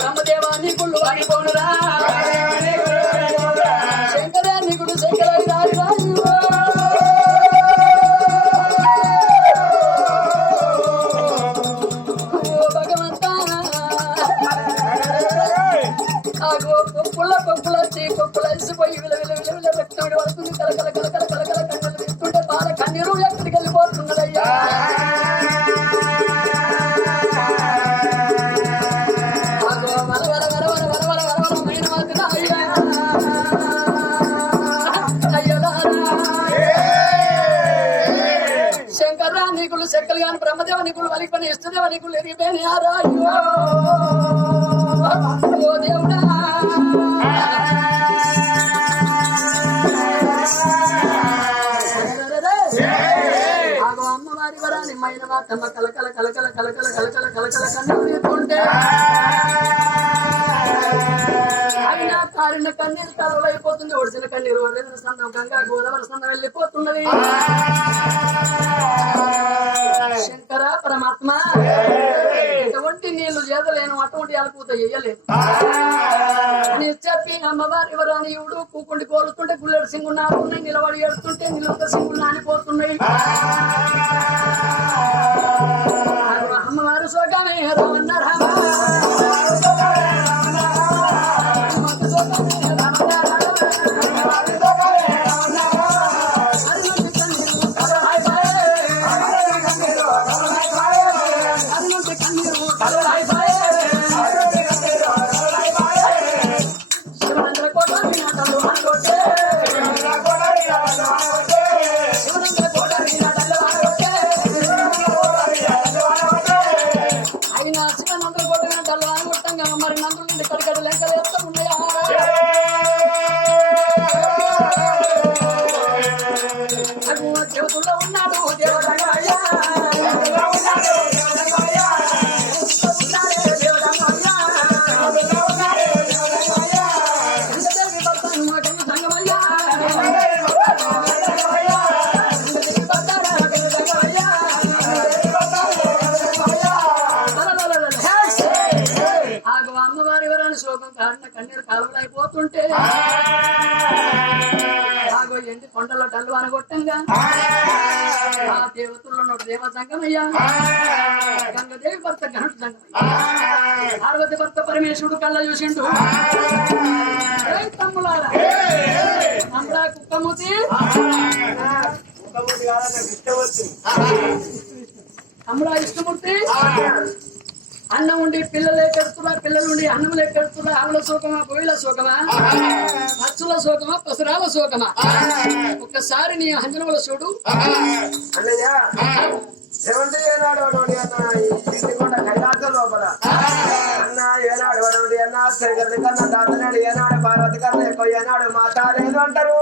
రామదేవాని గుళ్ళు వాడిపోనురా శంకరాన్ని గుడు శంకరాన్ని రాజు రాజు పుల్ల పప్పులు వచ్చి పప్పులు కలకల శంకర్రా నీకులు శంకర్ గాని బ్రహ్మదేవ నీకులు వలికి పని ఇష్టదేవ నీకులు ఎరిగిపోయినారా అయ్యో ఓ దేవుడా అమ్మవారి వరాని మైన మాతమ్మ కలకల కలకల కలకల కలకల కలకల కన్నీరు కన్నీరు తలవైపోతుంది ఒడిసిన కన్నీరు వదిలిన సందం గంగా గోదావరి సందం వెళ్ళిపోతున్నది. శంకర పరమాత్మ ఎటువంటి నీళ్ళు చేదలేను అటువంటి అలుపుత చేయలేదు చెప్పి అమ్మవారి వరానీయుడు కూకుండి కోరుతుంటే గుల్లెడు సింగు నాడుతున్నాయి నిలబడి ఏడుతుంటే నిలుత సింగులు నానిపోతున్నాయి కడిగడు లెక్కలు ఎంత ఉన్నాయా అది దేవుల్లో ఉన్నాడు దేవుడు. కన్నీరు కాలువలు అయిపోతుంటే ఆగో ఎండి కొండలో టల్లు అనగొట్టంగా ఆ. దేవతల్లో నోటి దేవ సంగమయ్యా గంగదేవి భర్త గణుడు సంగమయ్య పార్వతి భర్త పరమేశ్వరుడు కళ్ళ చూసిండు. తమ్ములారా? కుక్కమూతి? అమ్రా ఇష్టమూర్తి అన్నం ఉండి పిల్లలు ఎక్కడుతున్నా పిల్లలు ఉండి అన్నం ఎక్కడుతున్నా ఆవుల శోకమా పొయ్యిల శోకమా పచ్చుల శోకమా పసురాల శోకమా? ఒక్కసారి నీ హంజనముల చూడు. అన్నయ్య ఏమంటే ఏనాడు అడవడి అన్న ఇంటికొండ కైలాస లోపల. అన్న ఏనాడు అడవడి అన్న శేఖర్ కన్నా దాతనాడు ఏనాడు పార్వతి కన్నా ఎక్కువ ఏనాడు మాత లేదు అంటారు.